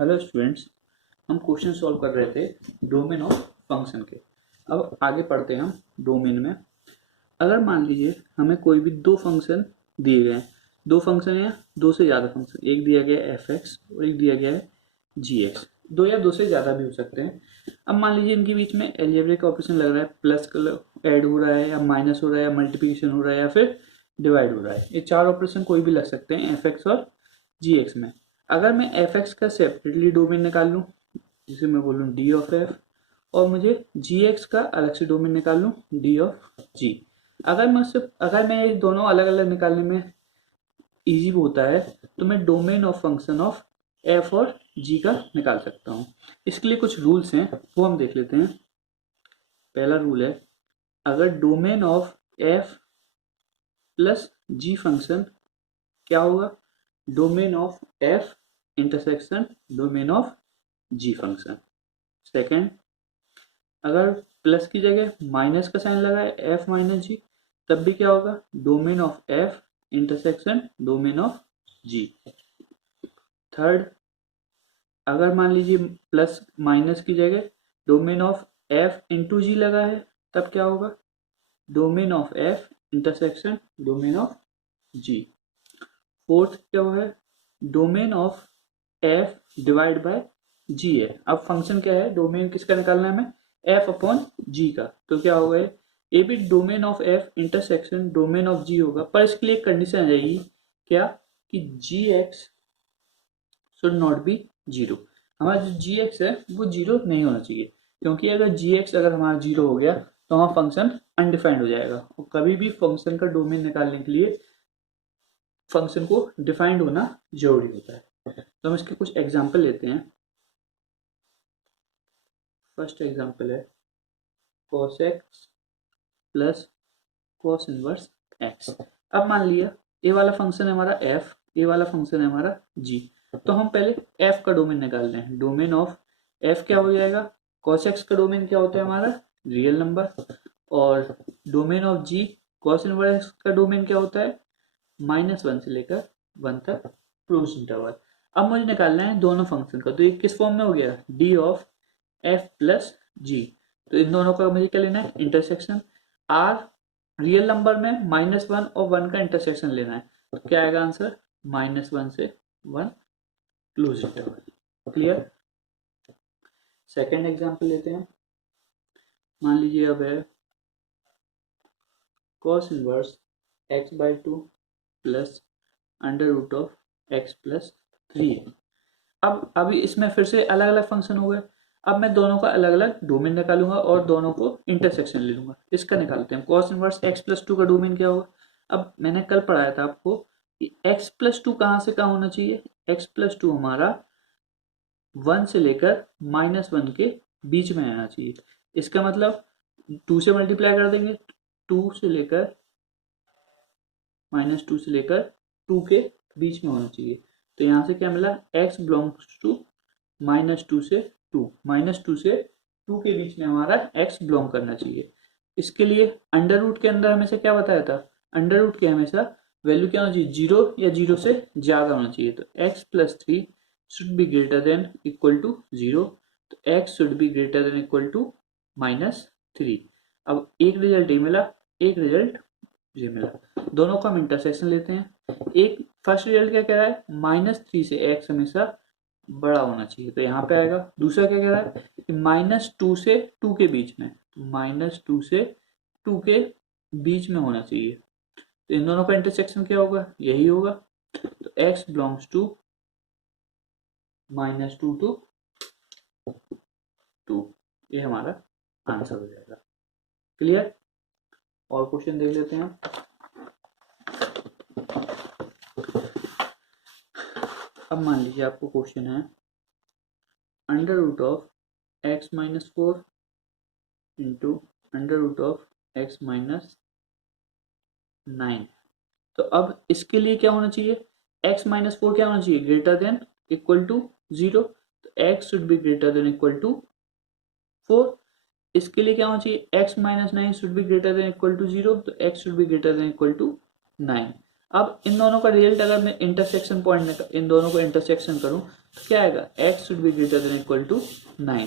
Hello students, हम question solve कर रहे थे डोमेन ऑफ फंक्शन के। अब आगे पढ़ते हैं हम डोमेन में। अगर मान लीजिए हमें कोई भी दो फंक्शन दिए गए हैं, दो फंक्शन या दो से ज़्यादा फंक्शन, एक दिया गया है एफ एक्स और एक दिया गया है जी एक्स, दो या दो से ज़्यादा भी हो सकते हैं। अब मान लीजिए इनके बीच में अलजेब्रिक ऑपरेशन लग रहा है, प्लस ऐड हो रहा है या माइनस हो रहा है या मल्टीप्लिकेशन हो रहा है या फिर डिवाइड हो रहा है। ये चार ऑपरेशन कोई भी लग सकते हैं एफ एक्स और जी एक्स में। अगर मैं एफ एक्स का सेपरेटली डोमेन निकाल लूँ, जिसे मैं बोलूँ डी ऑफ एफ, और मुझे जी एक्स का अलग से डोमेन निकाल लूँ डी ऑफ जी। अगर मैं ये दोनों अलग अलग निकालने में इजी होता है तो मैं domain of function of F और जी का निकाल सकता हूँ। इसके लिए कुछ रूल्स हैं, वो हम देख लेते हैं। पहला रूल है, अगर domain of f plus g function क्या होगा, domain of f intersection domain of g function. Second, अगर प्लस की जगह माइनस का साइन लगा है एफ माइनस जी, तब भी क्या होगा, domain of f intersection domain of g. Third, अगर मान लीजिए प्लस माइनस की जगह domain of f into g लगा है, तब क्या होगा, domain of f intersection domain of g. Fourth क्या है, domain of f divide by g है। अब फंक्शन क्या है, डोमेन किसका निकालना है हमें, एफ अपॉन जी का, तो क्या होगा ये भी domain of f intersection domain of g होगा। पर इसके लिए एक कंडीशन आ जाएगी, क्या, कि g x should not be zero. हमारा जो जी एक्स है वो जीरो नहीं होना चाहिए, क्योंकि अगर जी एक्स अगर हमारा जीरो हो गया तो हमारा फंक्शन अनडिफाइंड हो जाएगा। और कभी भी फंक्शन का डोमेन निकालने के लिए फंक्शन को डिफाइंड होना जरूरी होता है। तो हम इसके कुछ एग्जाम्पल लेते हैं। फर्स्ट एग्जाम्पल है cos x plus cos inverse x। अब मान लिया ये वाला फंक्शन है हमारा f, ये वाला फंक्शन है हमारा g। तो हम पहले f का डोमेन निकाल रहे हैं। डोमेन ऑफ f क्या हो जाएगा, cos x का डोमेन क्या होता है हमारा, रियल नंबर। और domain of g cos inverse x का डोमेन क्या होता है, -1 से लेकर 1 तक क्लोज इंटरवल। अब मुझे निकालना है दोनों फंक्शन का, तो ये किस फॉर्म में हो गया, डी ऑफ एफ प्लस जी। तो इन दोनों का मुझे क्या लेना है, इंटरसेक्शन। आर रियल नंबर में -1 और 1 का इंटरसेक्शन लेना है, तो क्या आएगा आंसर, -1 से 1 close interval. Clear. Second example लेते हैं। मान लीजिए अब है cos inverse x by 2 plus under root of x plus 3। अब अभी इसमें फिर से अलग अलग फंक्शन हो गए। अब मैं दोनों का अलग अलग डोमेन निकालूंगा और दोनों को इंटरसेक्शन ले लूंगा। इसका निकालते हैं, cos इनवर्स x प्लस 2 का डोमेन क्या होगा। अब मैंने कल पढ़ाया था आपको कि x प्लस 2 कहाँ से कहाँ होना चाहिए, x प्लस 2 हमारा 1 से लेकर -1 के बीच में आना चाहिए। इसका मतलब 2 से मल्टीप्लाई कर देंगे, 2 से लेकर -2 से लेकर 2 के बीच में होना चाहिए। तो यहाँ से क्या मिला, x बिलोंग्स टू -2 से 2, -2 से 2 के बीच में हमारा x बिलोंग करना चाहिए। इसके लिए अंडर रूट के अंदर हमेशा क्या बताया था, अंडर रूट के हमेशा वैल्यू क्या होना चाहिए, जीरो या जीरो से ज्यादा होना चाहिए। तो x plus 3 should be greater than equal to zero, तो x should be greater than equal to -3। अब एक रिजल्ट ये मिला, एक रिजल्ट ये मिला, दोनों का हम इंटरसेक्शन लेते हैं। एक फर्स्ट रिजल्ट क्या कह रहा है, -3 से x हमेशा बड़ा होना चाहिए, तो यहाँ पे आएगा। दूसरा क्या कह रहा है कि -2 से 2 के बीच में, -2 से 2 के बीच में होना चाहिए। तो इन दोनों का इंटरसेक्शन क्या होगा, यही होगा। तो x बिलोंग्स टू -2 टू 2, ये हमारा आंसर हो जाएगा। क्लियर। और क्वेश्चन देख लेते हैं। अब मान लीजिए आपको क्वेश्चन है under root of x minus 4 into under root of x minus 9। तो अब इसके लिए क्या होना चाहिए, x माइनस 4 क्या होना चाहिए, ग्रेटर देन इक्वल टू 0। तो x should be greater than equal to 4। इसके लिए क्या होना चाहिए, x minus 9 should be greater than equal to 0, तो x should be greater than equal to 9। अब इन दोनों का रिजल्ट अगर मैं इंटरसेक्शन पॉइंट इन दोनों को इंटरसेक्शन करूं तो क्या आएगा, x should be greater than equal to 9।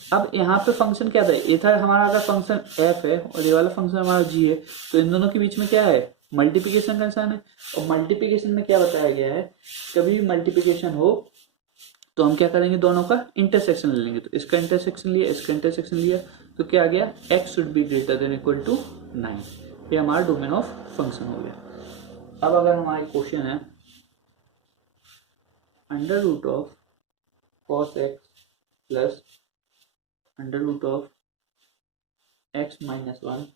अब यहाँ पे फंक्शन क्या था, ये था हमारा अगर फंक्शन f है और ये वाला फंक्शन हमारा g है, तो इन दोनों के बीच में क्या है, मल्टीप्लिकेशन का साइन है। और मल्टीप्लिकेशन में क्या बताया गया है, कभी भी मल्टीप्लिकेशन हो तो हम क्या करेंगे, दोनों का इंटरसेक्शन ले लेंगे। तो इसका इंटरसेक्शन लिया, इसका इंटरसेक्शन लिया, तो क्या आ गया, x should be greater than equal to 9। ये हमारा डोमेन ऑफ फंक्शन हो गया। अब अगर हमारा क्वेश्चन है under root of cos x plus under root of x minus 1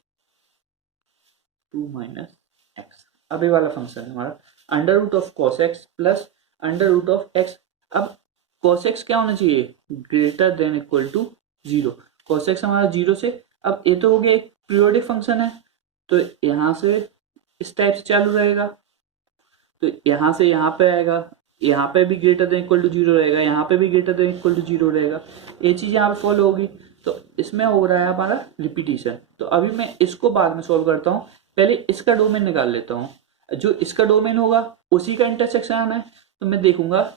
2 minus x. अब ये वाला फंक्शन है हमारा under root of cos x plus under root of x। अब cos x क्या होना चाहिए, greater than equal to 0। cos x हमारा 0 से, अब ये तो हो गया एक पीरियोडिक फंक्शन है, तो यहाँ से इस टाइप से चालू रहेगा, तो यहाँ से यहाँ पे आएगा, यहाँ पे भी ग्रेटर देन इक्वल टू 0 रहेगा, यहाँ पे भी ग्रेटर देन इक्वल टू 0 रहेगा, ये चीज यहाँ पे फॉलो होगी। तो इसमें हो रहा है हमारा रिपीटिशन। तो अभी मैं इसको बाद में सॉल्व करता हूँ, पहले इसका डोमेन निकाल लेता हूँ। जो इसका डोमेन होगा उसी का इंटरसेक्शन आना है, तो मैं देखूंगा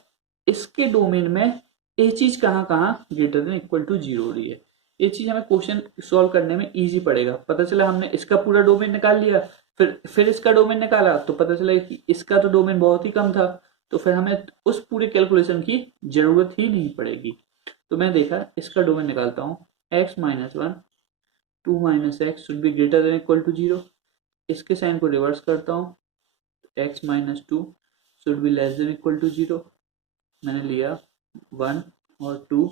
इसके डोमेन में ये चीज कहाँ कहाँ ग्रेटर देन इक्वल टू 0 हो रही है। ये चीज हमें क्वेश्चन सॉल्व करने में इजी पड़ेगा। पता चला हमने इसका पूरा डोमेन निकाल लिया, फिर इसका डोमेन निकाला तो पता चला कि इसका तो डोमेन बहुत ही कम था, तो फिर हमें उस पूरे कैलकुलेशन की जरूरत ही नहीं पड़ेगी। तो मैं देखा इसका डोमेन निकालता हूँ, x minus 1 2 minus x should be greater than equal to 0। इसके साइन को रिवर्स करता हूँ, x minus 2 should be less than equal to 0। मैंने लिया 1 और 2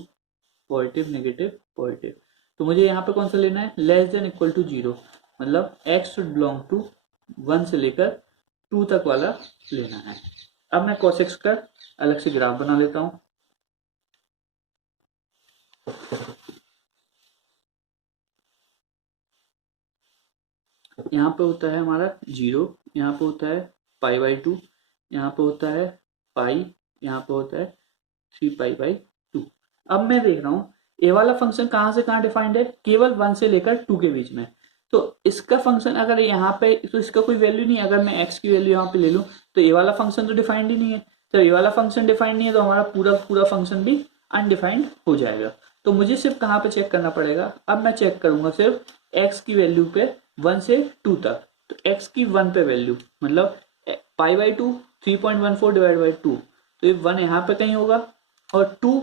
पॉजिटिव नेगेटिव पॉजिटिव, तो मुझे यहाँ पे कौन सा लेना है, लेस देन इक्वल टू 0, मतलब x शुड बिलोंग टू 1 से लेकर 2 तक वाला लेना है। अब मैं cos x का अलग से ग्राफ बना लेता हूँ। यहाँ पे होता है हमारा 0, यहाँ पे होता है पाई बाई 2, यहाँ पे होता है पाई, यहाँ पे होता है 3 पाई बाई 2। अब मैं देख रहा हूँ ये वाला फंक्शन कहाँ से कहाँ डिफाइंड है, केवल 1 से लेकर 2 के बीच में। तो इसका फंक्शन अगर यहाँ पे, तो इसका कोई वैल्यू नहीं है। अगर मैं x की वैल्यू यहाँ पे ले लूँ तो ये वाला फंक्शन तो डिफाइंड ही नहीं है। तो ये वाला फंक्शन डिफाइंड नहीं है तो हमारा पूरा पूरा फंक्शन भी अनडिफाइंड हो जाएगा। तो मुझे सिर्फ कहाँ पे चेक करना पड़ेगा, अब मैं चेक करूंगा सिर्फ x की वैल्यू पे 1 से 2 तक। तो x की 1 पे वैल्यू मतलब पाई बाई 2 3.14 डिवाइड बाई 2, तो ये 1 यहाँ पे कहीं होगा, और 2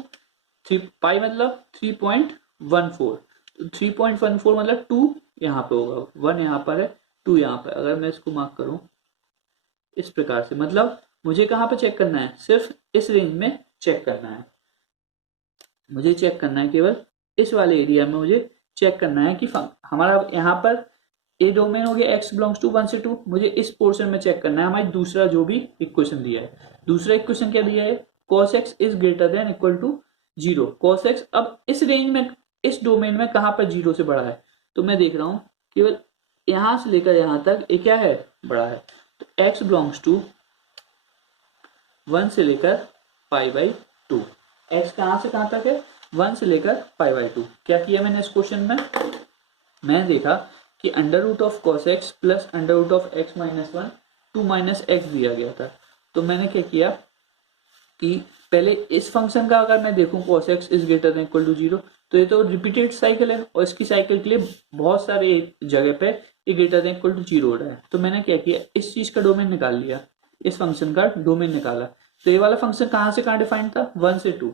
3 पाई मतलब 3.14, तो 3.14 मतलब 2 यहाँ पे होगा, 1 यहाँ पर है 2 यहाँ पर। अगर मैं इसको मार्क करूं इस प्रकार से, मतलब मुझे कहाँ पे चेक करना है, सिर्फ इस रेंज में चेक करना है। मुझे चेक करना है केवल इस वाले एरिया में, मुझे चेक करना है कि हमारा यहाँ पर ए डोमेन हो गया x बिलोंग्स टू 1 से 2। मुझे इस पोर्शन में चेक करना है हमारी दूसरा जो भी इक्वेशन दिया है। दूसरा इक्वेशन क्या दिया है, cos x is greater than equal to 0। cos x अब इस रेंज में, इस डोमेन में कहां पर 0 से बड़ा है, तो मैं देख रहा हूं केवल यहां से लेकर यहां तक ये क्या है, बड़ा है। तो x बिलोंग्स टू 1 से लेकर पाई बाई 2। x कहां से कहां तक है, 1 से लेकर पाई बाई 2। क्या किया मैंने इस क्वेश्चन में, मैं देखा कि under root of cos x plus under root of x minus 1 2 minus x दिया गया था। तो मैंने क्या किया कि पहले इस फंक्शन का अगर मैं देखूं cos x is greater than equal to 0, तो ये तो रिपीटेड साइकिल है और इसकी साइकिल के लिए बहुत सारे जगह पे ये ग्रेटर देन इक्वल टू 0 हो रहा है। तो मैंने क्या किया, इस चीज का डोमेन निकाल लिया, इस फंक्शन का डोमेन निकाला। तो ये वाला फंक्शन कहाँ से कहाँ डिफाइंड था, 1 से 2।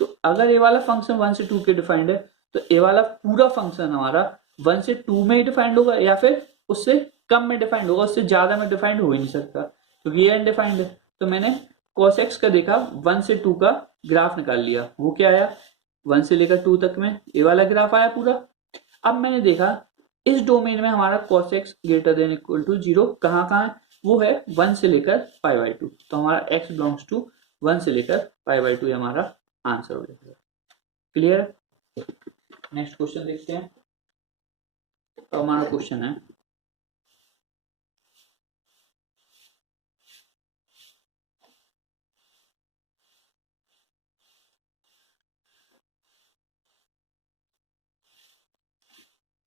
तो अगर ये वाला फंक्शन 1 से 2 के डिफाइंड है तो ये वाला पूरा फंक्शन हमारा 1 से 2 में ही डिफाइंड होगा या फिर उससे कम में डिफाइंड होगा, उससे ज्यादा में डिफाइंड हो ही नहीं सकता क्योंकि ये अनडिफाइंड है। तो मैंने cos x का देखा 1 से 2 का ग्राफ निकाल लिया, वो क्या आया 1 से लेकर 2 तक में ये वाला ग्राफ आया पूरा। अब मैंने देखा इस डोमेन में हमारा cos x greater than equal to 0 कहाँ कहाँ है, वो है 1 से लेकर पाई बाई 2। तो हमारा x बिलोंग्स टू 1 से लेकर पाई बाई 2 हमारा आंसर हो जाएगा। क्लियर, नेक्स्ट क्वेश्चन देखते हैं। तो हमारा क्वेश्चन है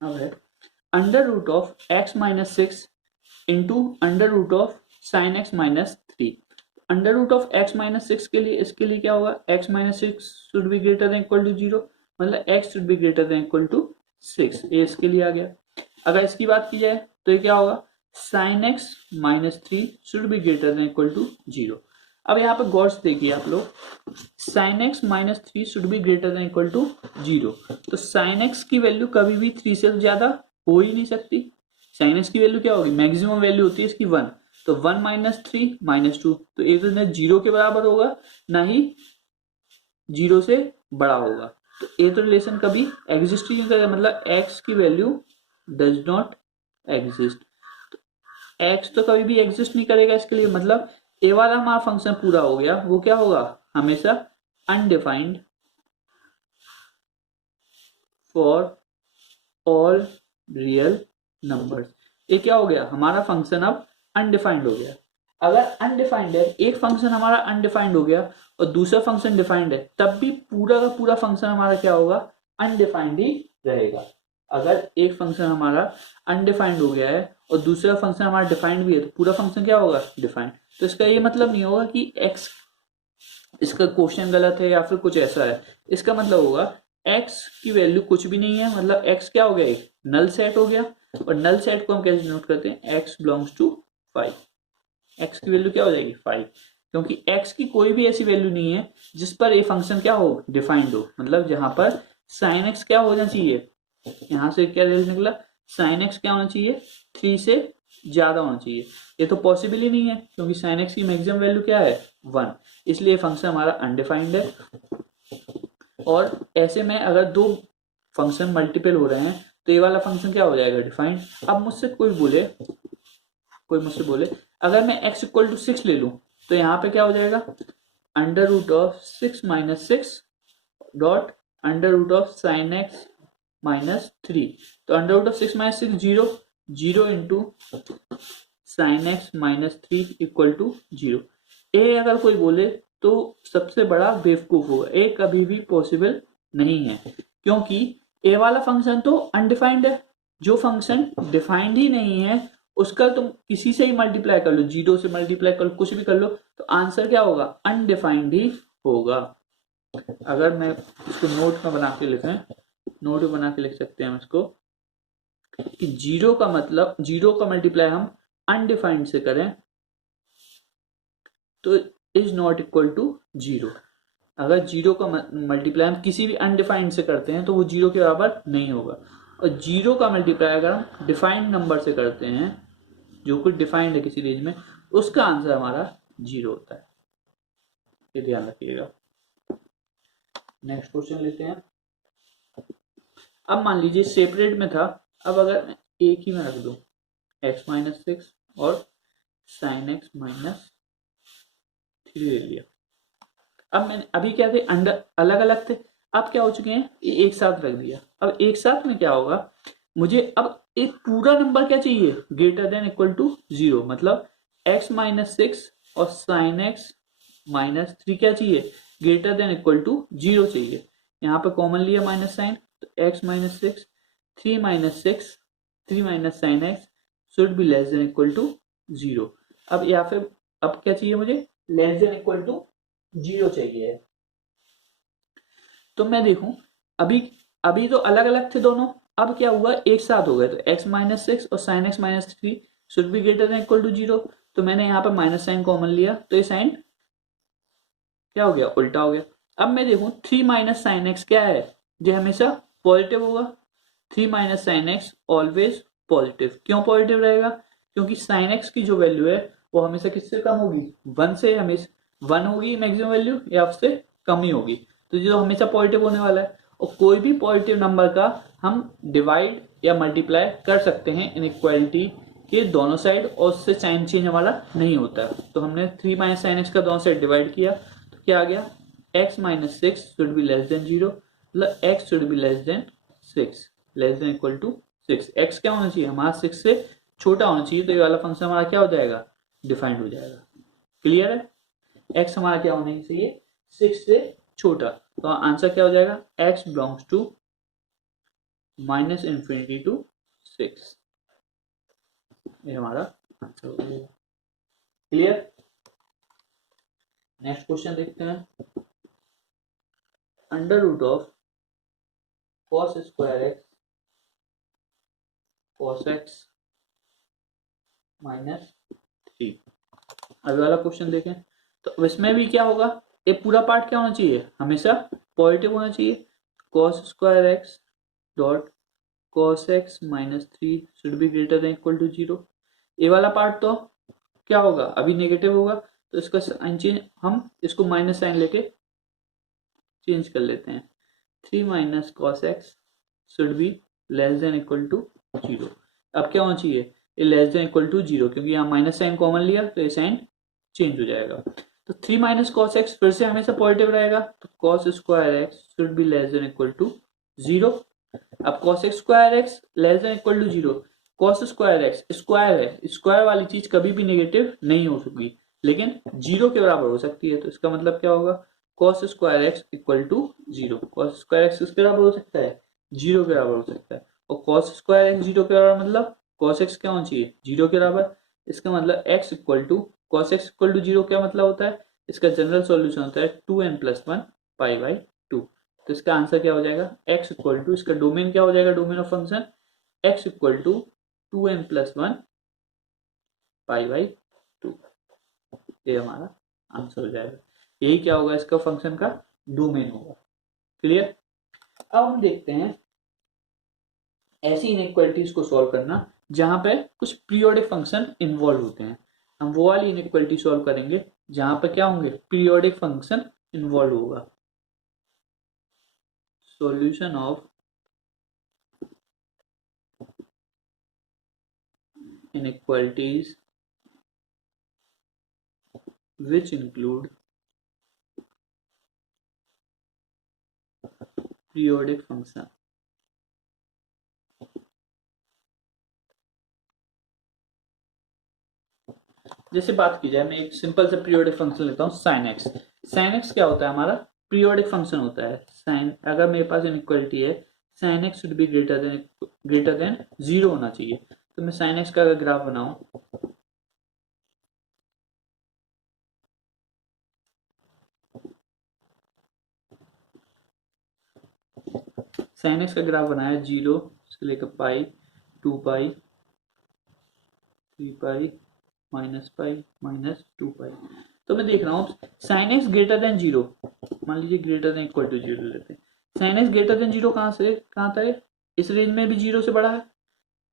अब है under root of x minus 6 into under root of sine x minus three. Under root of x minus six के लिए इसके लिए क्या होगा, x minus six should be greater than equal to zero, मतलब x should be greater than equal to six, ये इसके लिए आ गया। अगर इसकी बात की जाए तो ये क्या होगा, sine x minus three should be greater than equal to zero. अब यहाँ पे गौर से देखिए आप लोग, sine x minus three should be greater than equal to zero, तो साइन एक्स की वैल्यू कभी भी थ्री से ज्यादा हो ही नहीं सकती। साइन एक्स की वैल्यू क्या होगी, मैक्सिमम वैल्यू होती है इसकी वन, तो one minus three minus two, तो एक तो न जीरो के बराबर होगा ना ही जीरो से बड़ा होगा, तो ये तो रिलेशन कभी एग्जिस्ट ही नहीं करेगा, मतलब एक्स की value does not exist, x तो कभी भी एग्जिस्ट नहीं करेगा इसके लिए, मतलब ए वाला हमारा फंक्शन पूरा हो गया, वो क्या होगा, हमेशा undefined for all real numbers. ये क्या हो गया, हमारा फंक्शन अब अनडिफाइंड हो गया। अगर अनडिफाइंड है, एक फंक्शन हमारा अनडिफाइंड हो गया और दूसरा फंक्शन डिफाइंड है, तब भी पूरा का पूरा फंक्शन हमारा क्या होगा, अनडिफाइंड ही रहेगा। अगर एक फंक्शन हमारा अनडिफाइंड हो गया है और दूसरा फंक्शन हमारा डिफाइंड भी है, तो पूरा फंक्शन क्या होगा, डिफाइंड। तो इसका ये मतलब नहीं होगा कि एक्स, इसका क्वेश्चन गलत है या फिर कुछ ऐसा है, इसका मतलब होगा x की वैल्यू कुछ भी नहीं है, मतलब x क्या हो गया, एक नल सेट हो गया। और नल सेट को हम कैसे नोट करते हैं, x बिलोंग्स टू 5, x की वैल्यू क्या हो जाएगी 5, क्योंकि x की कोई भी ऐसी वैल्यू नहीं है जिस पर ये फंक्शन क्या हो, डिफाइंड हो, मतलब जहां पर साइन x क्या होना चाहिए, यहां से क्या रिजल्ट निकला, साइन x क्या होना चाहिए, 3 से ज्यादा होना चाहिए। ये तो पॉसिबल ही नहीं है, क्योंकि साइन x की मैक्सिमम वैल्यू क्या है 1, इसलिए फंक्शन हमारा अनडिफाइंड है। और ऐसे में अगर दो फंक्शन मल्टीपल हो रहे हैं तो ये वाला फंक्शन क्या हो जाएगा, डिफाइंड। अब मुझसे कोई मुझसे बोले अगर मैं x इक्वल टू 6 ले लूं, तो यहाँ पे क्या हो जाएगा, under root of 6 minus 6 dot under root of sine x minus 3, तो under root of 6 minus 6 zero, zero into sine x minus 3 equal to zero. ए अगर कोई बोले तो सबसे बड़ा बेवकूफ होगा, ए कभी भी पॉसिबल नहीं है, क्योंकि ए वाला फंक्शन तो अनडिफाइंड है, जो फंक्शन डिफाइंड ही नहीं है उसका तुम किसी से ही मल्टीप्लाई कर लो, जीरो से मल्टीप्लाई कर लो, कुछ भी कर लो, तो आंसर क्या होगा, अनडिफाइंड ही होगा। अगर मैं इसको नोट में बना के लिखें, नोट में बना के लिख सकते हैं हम इसको, कि जीरो का मतलब, जीरो का मल्टीप्लाई हम अनडिफाइंड से करें तो is not equal to zero. अगर जीरो का मल्टीप्लाई हम किसी भी अनडिफाइंड से करते हैं तो वो जीरो के बराबर नहीं होगा, और जीरो का मल्टीप्लाई अगर हम डिफाइंड नंबर से करते हैं, जो कुछ डिफाइंड है किसी रेंज में, उसका आंसर हमारा जीरो होता है, ये ध्यान रखिएगा। नेक्स्ट क्वेश्चन लेते हैं। अब मान लीजिए सेपरेट में था, अब अगर मैं एक ही में रख दूं, एक्स माइनस 6 और साइन एक्स माइनस 3 ले लिया। अब मैंने अभी क्या थे, अंडर अलग अलग थे, अब क्या हो चुके हैं, एक साथ रख दिया। अब एक साथ में क्या होगा, मुझे अब एक पूरा नंबर क्या चाहिए, greater than equal to zero, मतलब x माइनस 6 और साइन एक्स माइनस 3 क्या चाहिए, greater than equal to zero चाहिए। यहाँ पे कॉमन लिया माइनस साइन, तो x minus 6, 3 minus 6, 3 minus sine x should be less than equal to zero. अब या फिर अब क्या चाहिए मुझे, less than equal to zero चाहिए। तो मैं देखूं, अभी अभी तो अलग अलग थे दोनों, अब क्या हुआ, एक साथ हो गए, तो x माइनस 6 और sine x minus 3 should be greater than equal to zero. तो मैंने यहाँ पे माइनस साइन कॉमन लिया, तो ये साइन क्या हो गया, उल्टा हो गया। अब मैं देखूं 3 माइनस साइन एक्स क्या है, जो हमेशा पॉजिटिव होगा, 3 minus sine x always positive. क्यों पॉजिटिव रहेगा, क्योंकि साइन एक्स की जो वैल्यू है वो हमेशा किससे कम होगी, 1 से, हमेशा 1 होगी मैक्सिमम वैल्यू या उससे कम ही होगी, तो जो हमेशा पॉजिटिव होने वाला है। और कोई भी पॉजिटिव नंबर का हम डिवाइड या मल्टीप्लाई कर सकते हैं इनइक्वालिटी के दोनों साइड, और उससे साइन चेंज हमारा नहीं होता। तो हमने 3 माइनस साइन एक्स का दोनों साइड डिवाइड किया, तो क्या आ गया, x minus 6 should be less than zero, मतलब x should be less than 6, less than equal to 6। x क्या होना चाहिए, हमारा 6 से छोटा होना चाहिए, तो ये वाला फंक्शन हमारा क्या हो जाएगा, डिफाइंड हो जाएगा। क्लियर है, x हमारा क्या होना चाहिए, 6 से छोटा, तो आंसर क्या हो जाएगा, x belongs to minus infinity to 6, ये हमारा आंसर हो जाएगा। क्लियर। नेक्स्ट क्वेश्चन देखते हैं। Under root of cos square x cos x minus 3। अभी वाला क्वेश्चन देखें तो इसमें भी क्या होगा, ये पूरा पार्ट क्या होना चाहिए, हमेशा पॉजिटिव होना चाहिए। cos square x dot cos x minus 3 should be greater than equal to 0। ये वाला पार्ट तो क्या होगा, अभी नेगेटिव होगा, तो इसका साइन चेंज, हम इसको माइनस साइन लेके चेंज कर लेते हैं। 3 minus cos x should be less than equal to 0। अब क्या होना चाहिए, ये लेस देन इक्वल टू 0, क्योंकि यहाँ माइनस साइन कॉमन लिया तो ये साइन चेंज हो जाएगा। तो 3 माइनस कॉस एक्स फिर से हमेशा पॉजिटिव रहेगा, तो cos square x should be less than equal to 0। अब cos square x less than equal to 0, cos square x square है, स्क्वायर वाली चीज कभी भी नेगेटिव नहीं हो सकती, लेकिन 0 के बराबर हो सकती है। तो इसका मतलब क्या होगा, cos square x equal to 0। Cos square x किसके बराबर हो सकता है, 0 के बराबर हो सकता है। और कॉस स्क्वायर एक्स 0 के बराबर मतलब कॉस एक्स क्या होना चाहिए, 0 के बराबर। इसका मतलब x equal to cos x equal to 0 क्या मतलब होता है, इसका जनरल सॉल्यूशन होता है 2n+1 पाई बाई 2। तो इसका आंसर क्या हो जाएगा, x इक्वल टू, इसका डोमेन क्या हो जाएगा, domain of function x equal to 2n+1 pi by 2। ये हमारा आंसर हो जाएगा। यही क्या होगा, इसका फंक्शन का डोमेन होगा। क्लियर। अब हम देखते हैं ऐसी इनइक्वालिटीज को सॉल्व करना जहां पे कुछ पीरियोडिक फंक्शन इन्वॉल्व होते हैं। हम वो वाली इनइक्वालिटी सॉल्व करेंगे जहां पे क्या होंगे, पीरियोडिक फंक्शन इन्वॉल्व होगा। Solution of inequalities which include periodic function। जैसे बात की जाए, मैं एक सिंपल सा पीरियोडिक फंक्शन लेता हूँ sin x। sin x क्या होता है, हमारा पीरियोडिक फंक्शन होता है। sin, अगर मेरे पास इनइक्वालिटी है sin x should be greater then 0 होना चाहिए। तो मैं sin x का अगर ग्राफ बनाऊं, sin x का ग्राफ बनाया 0 से लेकर पाई, 2 पाई, 3 पाई, माइनस पाई, माइनस 2 पाई। तो मैं देख रहा हूँ sin x ग्रेटर देन 0, मान लीजिए ग्रेटर देन इक्वल टू 0 लेते हैं। sin x ग्रेटर देन 0 कहाँ से कहाँ तक है, इस रेंज में भी 0 से बड़ा है,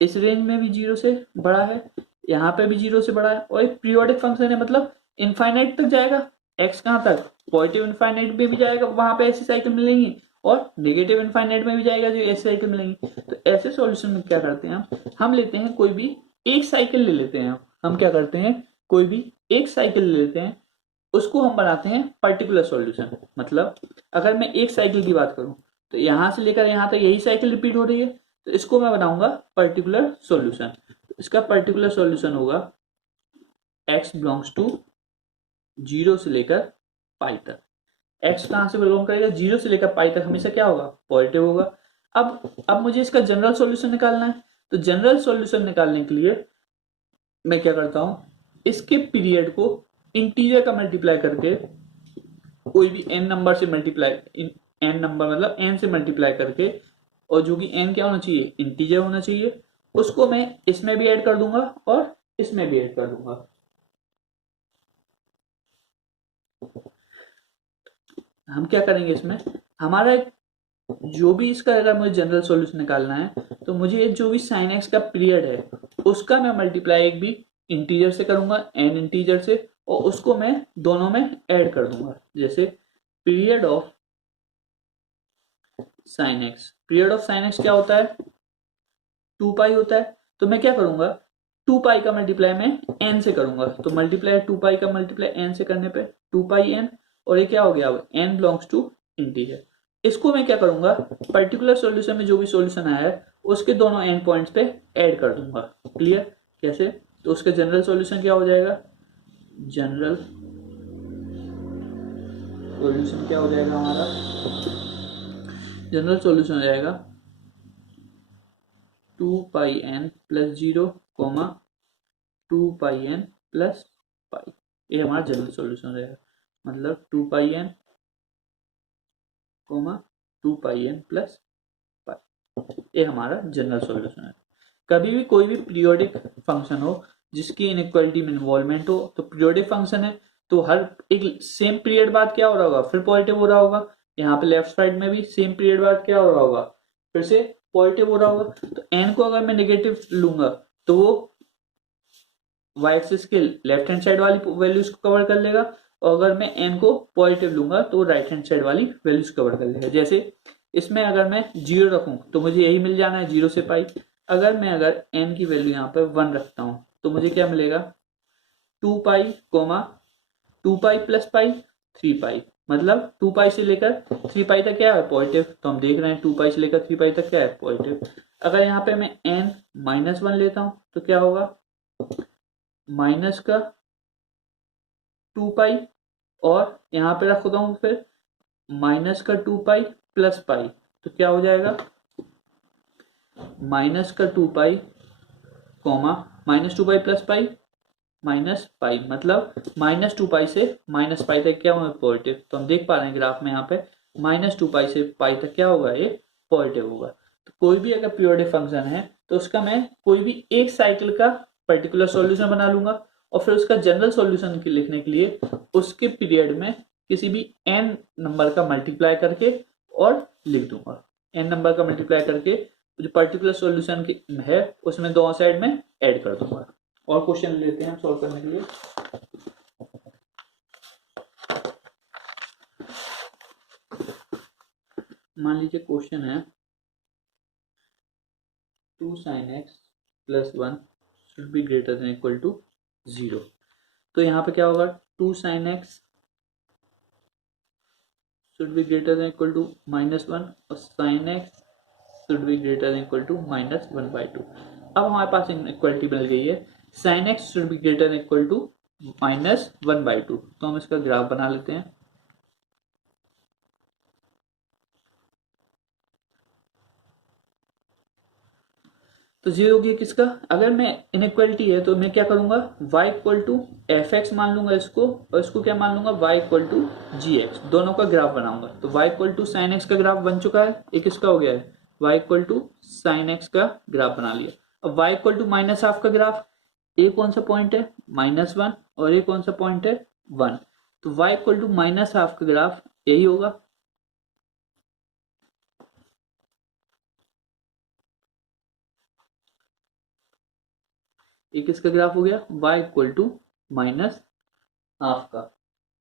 इस रेंज में भी 0 से बड़ा है, यहाँ पे भी 0 से बड़ा है, और एक पीरियोडिक फंक्शन है, मतलब इनफाइनाइट तक जाएगा। x कहाँ तक, पॉजिटिव इनफाइनाइट में भी जाएगा, वहां पे ऐसी साइकिल मिलेंगी, और नेगेटिव इनफाइनाइट में भी जाएगा, जो ऐसी साइकिल मिलेंगी। तो ऐसे सॉल्यूशन में क्या करते हैं, हम लेते हैं कोई भी एक साइकिल ले लेते हैं। हम क्या करते हैं, कोई भी एक साइकिल ले लेते हैं, उसको हम बनाते हैं पर्टिकुलर सॉल्यूशन। मतलब अगर मैं एक साइकिल की बात करूं तो यहां से लेकर यहां तक यही साइकिल रिपीट हो रही है, तो इसको मैं बनाऊंगा पर्टिकुलर सॉल्यूशन। इसका पर्टिकुलर सॉल्यूशन होगा x बिलोंग्स टू 0 से लेकर पाई तक। x कहां से बिलोंग करेगा, 0 से लेकर पाई तक हमेशा क्या होगा, पॉजिटिव होगा। अब मुझे इसका जनरल सॉल्यूशन निकालना है। तो जनरल सॉल्यूशन निकालने के लिए मैं क्या करता हूं, इसके पीरियड को इंटीजर का मल्टीप्लाई करके, कोई भी n नंबर से मल्टीप्लाई, n नंबर मतलब n से मल्टीप्लाई करके, और जो कि n क्या होना चाहिए, इंटीजर होना चाहिए, उसको मैं इसमें भी ऐड कर दूंगा और इसमें भी ऐड कर दूंगा। हम क्या करेंगे इसमें, हमारा जो भी इसका अगर मुझे जनरल सॉल्यूशन निकालना है, तो मुझे जो भी sin x का पीरियड है उसका मैं मल्टीप्लाई एक भी इंटीजर से करूंगा, n इंटीजर से, और उसको मैं दोनों में ऐड कर दूंगा। जैसे period of sin x, period of sin x क्या होता है, 2 पाई होता है। तो मैं क्या करूंगा, 2 पाई का मल्टीप्लाई मैं n से करूंगा, तो मल्टीप्लाई 2 पाई का मल्टीप्लाई n से करने पे 2 पाई n, और ये क्या हो गया, अब n बिलोंग्स टू इंटीजर। इसको मैं क्या करूंगा, पर्टिकुलर सॉल्यूशन में जो भी सॉल्यूशन आया है उसके दोनों एंड पॉइंट्स पे ऐड कर दूंगा। क्लियर, कैसे, तो उसका जनरल सॉल्यूशन क्या हो जाएगा, जनरल सॉल्यूशन क्या हो जाएगा हमारा, जनरल सॉल्यूशन हो जाएगा 2 पाई n प्लस 0 कोमा 2 पाई n प्लस पाई। ये हमारा जनरल सॉल्यूशन रहेगा, मतलब 2πn coma 2πn plus pi, ये हमारा जनरल सॉल्यूशन है। कभी भी कोई भी पीरियोडिक फंक्शन हो जिसकी इनइक्वालिटी में इन्वॉल्वमेंट हो, तो पीरियोडिक फंक्शन है तो हर एक सेम पीरियड बाद क्या हो रहा होगा, फिर पॉजिटिव हो रहा होगा। यहाँ पे लेफ्ट साइड में भी सेम पीरियड बाद क्या हो रहा होगा, फिर से पॉजिटिव हो रहा होगा। तो एन को अगर मैं नेगेटिव लूंगा तो वो वाई एक्सिस के लेफ्ट हैंड साइड वाली वैल्यूज को कवर कर लेगा, और अगर मैं एन को पॉजिटिव लूंगा तो राइट हैंड साइड वाली वैल्यूज कवर कर लेगा। जैसे इसमें अगर मैं 0 रखूं तो मुझे यही मिल जाना है 0 से पाई। अगर एन की वैल्यू यहाँ पे 1 रखता हूं तो मुझे क्या मिलेगा, 2π कोमा 2π प्लस पाई 3π, मतलब 2π से लेकर 3π तक क्या है पॉजिटिव। तो हम देख रहे हैं 2π से लेकर 3π तक क्या है पॉजिटिव। अगर यहाँ पे मैं n -1 लेता हूं तो क्या होगा, माइनस का 2π, और यहाँ पे रखता हूं फिर माइनस का 2π प्लस पाई, तो क्या हो जाएगा, माइनस का 2π comma -2π plus pi minus pi, मतलब -2π से -पाई तक क्या होगा पॉजिटिव। तो हम देख पा रहे हैं ग्राफ में यहाँ पे -2π से पाई तक क्या होगा, ये पॉजिटिव होगा। तो कोई भी अगर पीरियोडिक फंक्शन है तो उसका मैं कोई भी एक साइकिल का पर्टिकुलर सॉल्यूशन बना लूंगा, और फिर उसका जनरल सॉल्यूशन लिखने के लिए उसके पीरियड में किसी भी n नंबर का मल्टीप्लाई करके और लिख दूंगा। n नंबर का मल्टीप्लाई करके जो पर्टिकुलर सॉल्यूशन है उसमें दोनों साइड में ऐड कर दूंगा। और क्वेश्चन लेते हैं हम सॉल्व करने के लिए। मान लीजिए क्वेश्चन है 2 sin x plus 1 should be greater than equal to 0। तो यहाँ पे क्या होगा, 2 sin x should be greater than equal to -1 और sin x should be greater than equal to -1/2। अब हमारे पास इनइक्वालिटी मिल गई है, sin x should be greater than equal to -1/2। तो हम इसका ग्राफ बना लेते हैं। तो 0 हो गया किसका, अगर मैं इनइक्वालिटी है तो मैं क्या करूंगा, y equal to f x मान लूंगा इसको, और इसको क्या मान लूंगा, y equal to g x, दोनों का ग्राफ बनाऊंगा। तो y equal to sine x का ग्राफ बन चुका है, एक इसका हो गया है, y equal to sine x का ग्राफ बना लिया। अब y इक्वल टू -हाफ का ग्राफ, ए कौन सा पॉइंट है -1 और ए कौन सा पॉइंट है 1, तो y इक्वल टू -हाफ का ग्राफ यही होगा। एक इसका ग्राफ हो गया y इक्वल टू -हाफ का।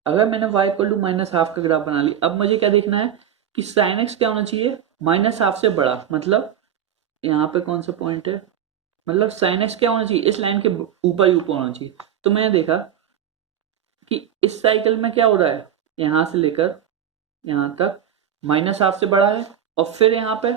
अगर मैंने y इक्वल टू -हाफ का ग्राफ बना लिया, अब मुझे क्या देखना है कि sin x क्या होना चाहिए, -हाफ से बड़ा, मतलब यहाँ पे कौन सा पॉइंट है, मतलब sin x क्या होना चाहिए, इस लाइन के ऊपर ही ऊपर होना चाहिए। तो मैंने देखा कि इस साइकिल में क्या हो रहा है, यहां से लेकर यहां तक -हाफ से बड़ा है, और फिर यहाँ पे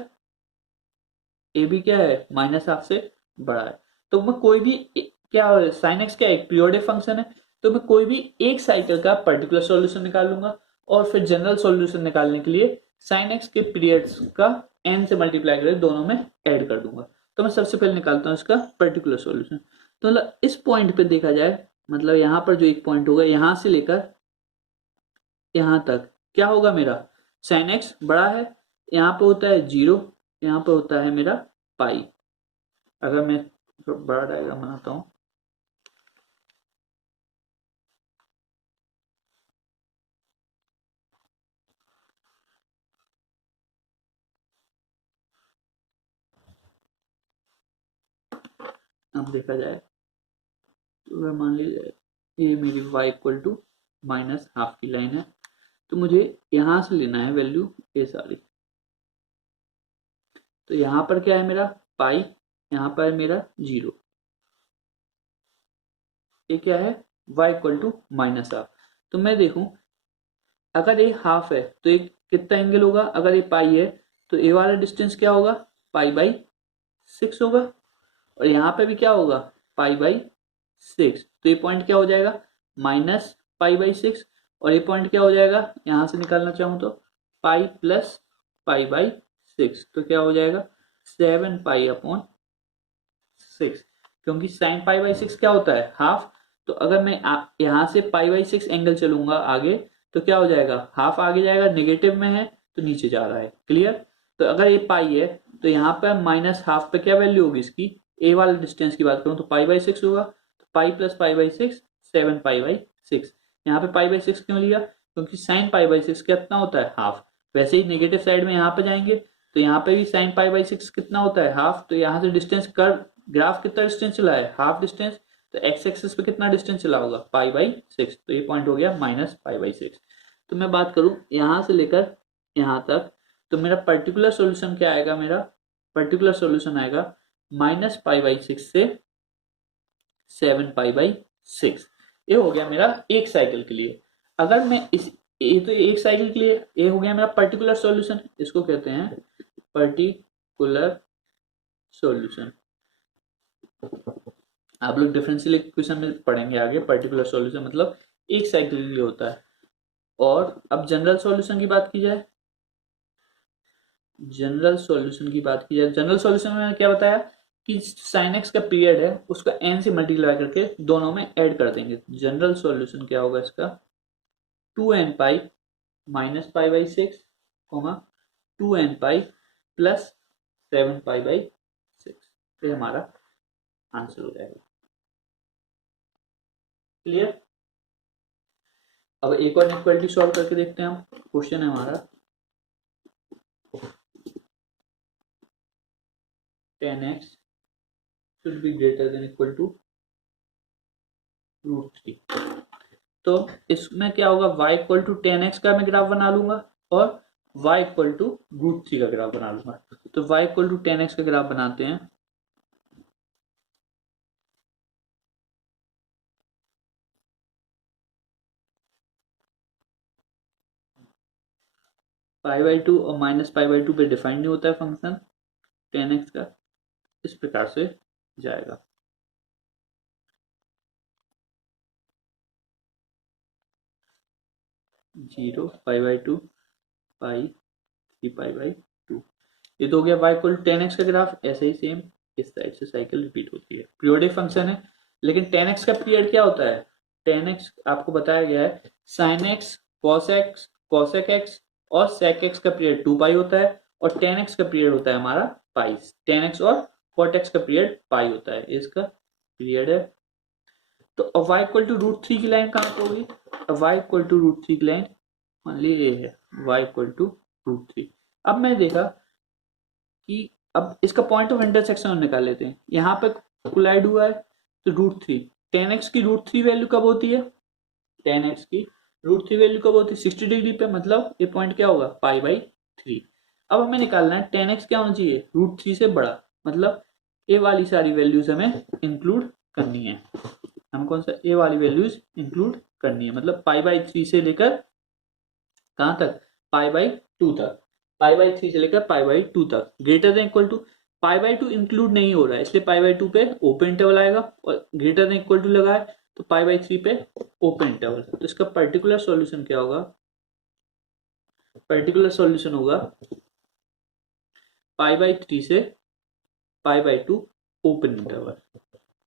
ए भी क्या है -हाफ से बड़ा है। तो मैं कोई भी क्या sin x क्या एक पीरियोडिक फंक्शन है, तो मैं कोई भी एक साइकिल का पर्टिकुलर सॉल्यूशन निकाल लूंगा, और फिर जनरल सॉल्यूशन निकालने के लिए sin x के पीरियड्स का n से मल्टीप्लाई करके दोनों में ऐड कर दूंगा। तो मैं सबसे पहले निकालता हूँ इसका पर्टिकुलर सॉल्यूशन। तो मतलब इस पॉइंट पे देखा जाए, मतलब यहाँ पर जो एक पॉइंट होगा यहां से लेकर यहां तक क्या होगा मेरा, sin x बड़ा है, यहाँ पे होता है 0, यहाँ पे होता है मेरा पाई। अगर मैं बड़ा डायग्राम बनाता हूं, अब देखा जाए तो अगर मान लीजिए ये मेरी y इक्वल टू -हाफ की लाइन है, तो मुझे यहां से लेना है वैल्यू ये सारी। तो यहां पर क्या है मेरा पाई, यहां पर है मेरा 0, ये क्या है y इक्वल टू -हाफ। तो मैं देखूं अगर ये हाफ है तो ये कितना एंगल होगा, अगर ये पाई है तो ये वाला डिस्टेंस क्या होगा, पाई/6 होगा, और यहाँ पे भी क्या होगा पाई/6। तो ये पॉइंट क्या हो जाएगा -पाई/6, और ये पॉइंट क्या हो जाएगा, यहां से निकालना चाहूं तो पाई प्लस पाई/6, तो क्या हो जाएगा 7π/6, क्योंकि sin π/6 क्या होता है हाफ, तो अगर मैं यहाँ से π/6 एंगल चलूंगा आगे तो क्या हो जाएगा, हाफ आगे जाएगा, नेगेटिव में है तो नीचे जा रहा है। क्लियर। तो अगर ये पाई है तो यहाँ पे माइनस हाफ पे क्या वैल्यू होगी इसकी, ए वाले डिस्टेंस की बात करूँ तो π/6 होगा। तो पाई प्लस π/6 7π/6। यहाँ पे π/6 क्यों लिया, क्योंकि साइन π/6 कितना होता है, हाफ। वैसे ही नेगेटिव साइड में यहाँ पे जाएंगे तो यहाँ पे भी साइन π/6 कितना होता है, हाफ। तो यहाँ से डिस्टेंस कर, ग्राफ कितना डिस्टेंस चला है, हाफ डिस्टेंस। तो एक्स एक्सिस पे कितना डिस्टेंस चला होगा, π/6। तो ये पॉइंट हो गया -π/6। तो मैं बात करूं यहां से लेकर यहां तक, तो मेरा पर्टिकुलर सॉल्यूशन क्या आएगा, मेरा पर्टिकुलर सॉल्यूशन आएगा -π/6 से 7π/6। ये हो गया मेरा एक साइकिल के लिए। अगर मैं इस, ये तो एक साइकिल के लिए ये हो गया मेरा पर्टिकुलर सॉल्यूशन, इसको कहते हैं पर्टिकुलर सॉल्यूशन। आप लोग डिफरेंशियल इक्वेशन में पढ़ेंगे आगे, पर्टिकुलर सॉल्यूशन मतलब एक साइकिल के लिए होता है। और अब जनरल सॉल्यूशन की बात की जाए, जनरल सॉल्यूशन की बात की जाए, जनरल सॉल्यूशन में मैंने क्या बताया कि साइन एक्स का पीरियड है उसका एन से मल्टीप्लाई करके दोनों में ऐड कर देंगे। जनरल सॉल्यूशन क्या होगा इसका, 2n pi minus π/6 2n pi plus 7π/6। ये हमारा आंसर हो जाएगा। क्लियर। अब एक और इक्वालिटी सॉल्व करके देखते हैं हम। क्वेश्चन है हमारा 10x should be greater than equal to √3। तो इसमें क्या होगा, y इक्वल टू 10x का मैं ग्राफ बना लूंगा और y इक्वल टू √3 का ग्राफ बना लूंगा। तो y इक्वल टू 10x का ग्राफ बनाते हैं। π/2 और -π/2 पे डिफाइन नहीं होता है फंक्शन 10x का, इस प्रकार से जाएगा। जीरो π/2 पाई 3π/2। ये तो हो गया y इक्वल टू 10x का ग्राफ। ऐसे ही सेम इस साइड से साइकिल रिपीट होती है। पीरियोडिक फंक्शन है, लेकिन 10x का पीरियड क्या होता है, 10x आपको बताया गया है sin x cosec x और sec x का पीरियड 2π होता है और 10x का पीरियड होता है हमारा पाई। 10x और cot x का पीरियड पाई होता है, इसका पीरियड है। तो y इक्वल टू √3 की लाइन कहाँ पे होगी, y इक्वल टू √3 की लाइन मान ली ये है, y इक्वल टू √3। अब मैं देखा कि अब इसका पॉइंट ऑफ इंटरसेक्शन हम निकाल लेते हैं। यहाँ पे कोलाइड हुआ है तो √3, 10x की √3 वैल्यू कब होती है, 10x की √3 वैल्यू कब होती है 60 डिग्री पे, मतलब ये पॉइंट क्या होगा π/3। अब हमें निकालना है 10x क्या होना चाहिए, √3 से बड़ा, मतलब ये वाली सारी वैल्यूज हमें इंक्लूड करनी है। हम कौन सा, ये वाली वैल्यूज इंक्लूड करनी है, मतलब π/3 से लेकर कहां तक, π/2 तक, π/3 से लेकर π/2 तक। Greater than equal to π/2 include नहीं हो रहा है इसलिए π/2 पे ओपन इंटरवल आएगा, और ग्रेटर देन इक्वल टू लगा है तो π/3 पे ओपन इंटरवल। तो इसका पर्टिकुलर सॉल्यूशन क्या होगा, पर्टिकुलर सॉल्यूशन होगा π/3 से π/2 ओपन इंटरवल।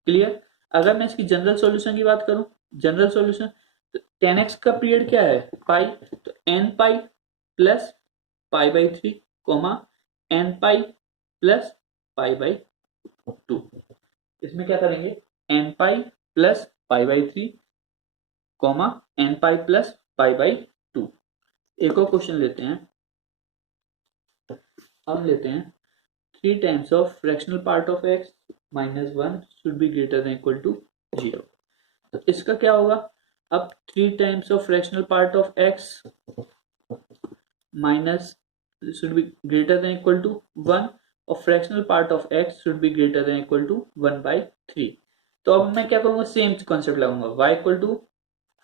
क्लियर। अगर मैं इसकी जनरल सॉल्यूशन की बात करूं, जनरल सॉल्यूशन तो 10x का पीरियड क्या है पाई, तो n pi plus π/3 n pi plus π/2। इसमें क्या करेंगे, n pi plus π/3 n pi plus π/2। एक और क्वेश्चन लेते हैं, हम लेते हैं 3 times of fractional part of x -1 should be greater than equal to 0। तो इसका क्या होगा, अब 3 times of fractional part of x minus should be greater than equal to 1 और fractional part of x should be greater than equal to 1/3। तो अब मैं क्या करूंगा, सेम कॉन्सेप्ट लगाऊंगा, y equal to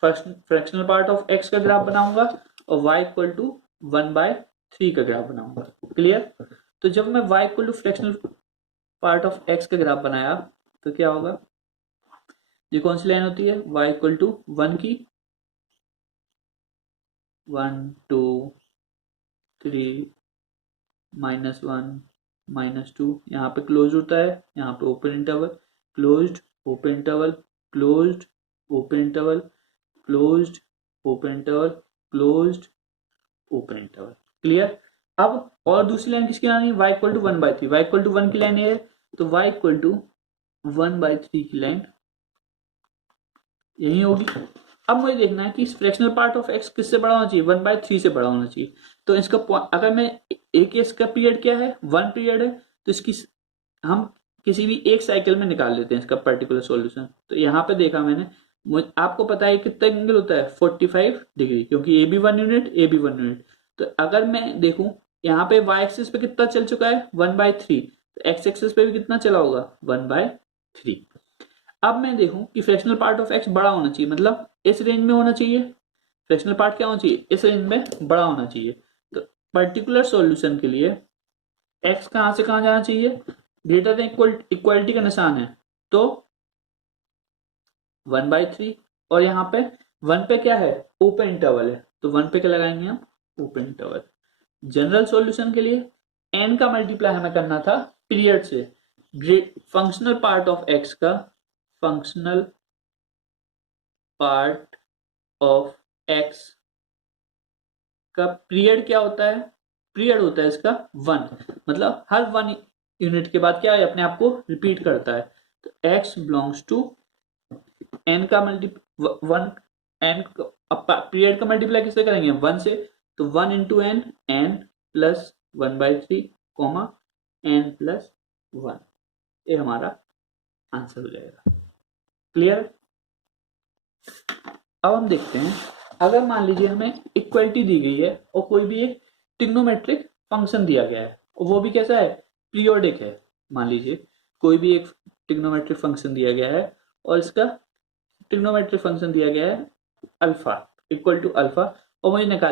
fractional part of x का graph बनाऊंगा और y इक्वल टू 1/3 का ग्राफ बनाऊंगा। क्लियर। तो जब मैं y equal to fractional part of x का ग्राफ बनाया तो क्या होगा, ये कौन सी लाइन होती है, y इक्वल टू 1 की 1 2 3 -1 -2, यहाँ पे क्लोज होता है, यहाँ पे open interval, closed open interval, closed open interval, closed, open interval, closed, open interval. Clear. अब और दूसरी लाइन किसकी लानी है, y equal to 1/3, y equal to 1 की लाइन है तो y इक्वल टू 1/3 की लाइन यही होगी। अब मुझे देखना है कि फ्रैक्शनल पार्ट ऑफ x किससे बड़ा होना चाहिए, 1/3 से बड़ा होना चाहिए। तो इसका अगर मैं एक इसका पीरियड क्या है, 1 पीरियड है, तो इसकी हम किसी भी एक साइकिल में निकाल लेते हैं इसका पर्टिकुलर सॉल्यूशन। तो यहाँ पे देखा मैंने, आपको पता है कितना एंगल होता है 45 डिग्री, क्योंकि A B 1 unit, A B 1 unit. तो अगर मैं देखूं यहाँ पे y एक्सिस पे कितना चल चुका है 1/3, तो x एक्सिस पे भी कितना चला होगा 1/3। अब मैं देखूं कि फ्रैक्शनल पार्ट ऑफ x बड़ा होना चाहिए, मतलब इस रेंज में होना चाहिए। फ्रैक्शनल पार्ट क्या होना चाहिए, इस रेंज में बड़ा होना चाहिए। तो पर्टिकुलर सॉल्यूशन के लिए x कहां से कहां जाना चाहिए, ग्रेटर देन इक्वलिटी का निशान है तो 1/3, और यहाँ पे 1 पे क्या है, ओपन इंटरवल है, तो 1 पे क्या लगाएंगे हम, ओपन इंटरवल। जनरल सॉल्यूशन के लिए n का मल्टीप्लाई हमें करना था पीरियड से। फंक्शनल पार्ट ऑफ x का, फंक्शनल पार्ट ऑफ x का पीरियड क्या होता है, पीरियड होता है इसका 1, मतलब हर 1 यूनिट के बाद क्या है, अपने आप को रिपीट करता है। तो x बिलोंग्स टू n का पीरियड का मल्टीप्लाई किससे करेंगे 1 से, तो 1 into n, n plus 1/3 comma n plus 1, ये हमारा आंसर हो जाएगा। क्लियर। अब हम देखते हैं, अगर मान लीजिए हमें इक्वलिटी दी गई है और कोई भी एक ट्रिग्नोमेट्रिक फंक्शन दिया गया है और वो भी कैसा है, पीरियोडिक है। मान लीजिए कोई भी एक ट्रिग्नोमेट्रिक फंक्शन दिया गया है और इसका ट्रिग्नोमेट्रिक फंक्शन दिया गया है अल्फा इक्वल टू अल्फा, और मुझे निकाल